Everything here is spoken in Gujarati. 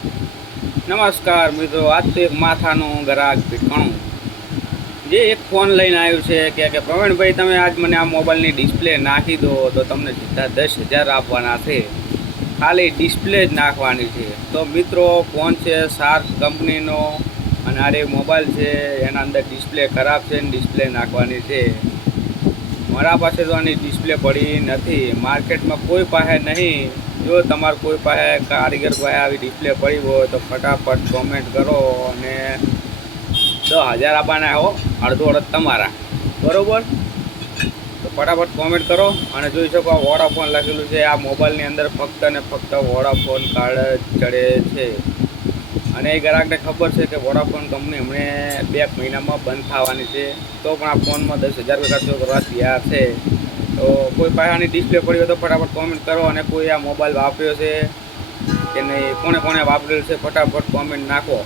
નમસ્કાર મિત્રો, આજ તો એક માથાનું ગ્રાહક ભીટકણું જે એક ફોન લઈને આવ્યું છે કે પ્રવીણભાઈ તમે આજ મને આ મોબાઈલની ડિસ્પ્લે નાખી દો તો તમને સીધા 10,000 આપવાના છે. ખાલી ડિસ્પ્લે જ નાખવાની છે. તો મિત્રો ફોન છે શાર્ક કંપનીનો અને આ રે મોબાઈલ છે એના અંદર ડિસ્પ્લે ખરાબ છે ને ડિસ્પ્લે નાખવાની છે. મારા પાસે તો આની ડિસ્પ્લે પડી નથી, માર્કેટમાં કોઈ પાસે નહીં. જો તમારે કોઈ પાસે કારીગર પાસે આવી ડિસ્પ્લે પડી હોય તો ફટાફટ કોમેન્ટ કરો અને 10,000 આપવાના હો, અડધો અડધ તમારા, બરાબર? તો ફટાફટ કોમેન્ટ કરો અને જોઈ શકો આ વોડાફોન લખેલું છે. આ મોબાઈલની અંદર ફક્ત ને ફક્ત વોડાફોન કાર્ડ ચડે છે અને એ ગ્રાહકને ખબર છે કે વોડાફોન કંપની હમણે 2 મહિનામાં બંધ થવાની છે. તો પણ આ ફોનમાં 10,000 ખર્ચો કરવા તૈયાર છે. તો કોઈ પાયાની ડિસ્પ્લે પડી હોય તો ફટાફટ કોમેન્ટ કરો અને કોઈ આ મોબાઈલ વાપર્યો છે કે નહીં, કોણે વાપરેલું છે ફટાફટ કોમેન્ટ નાખો.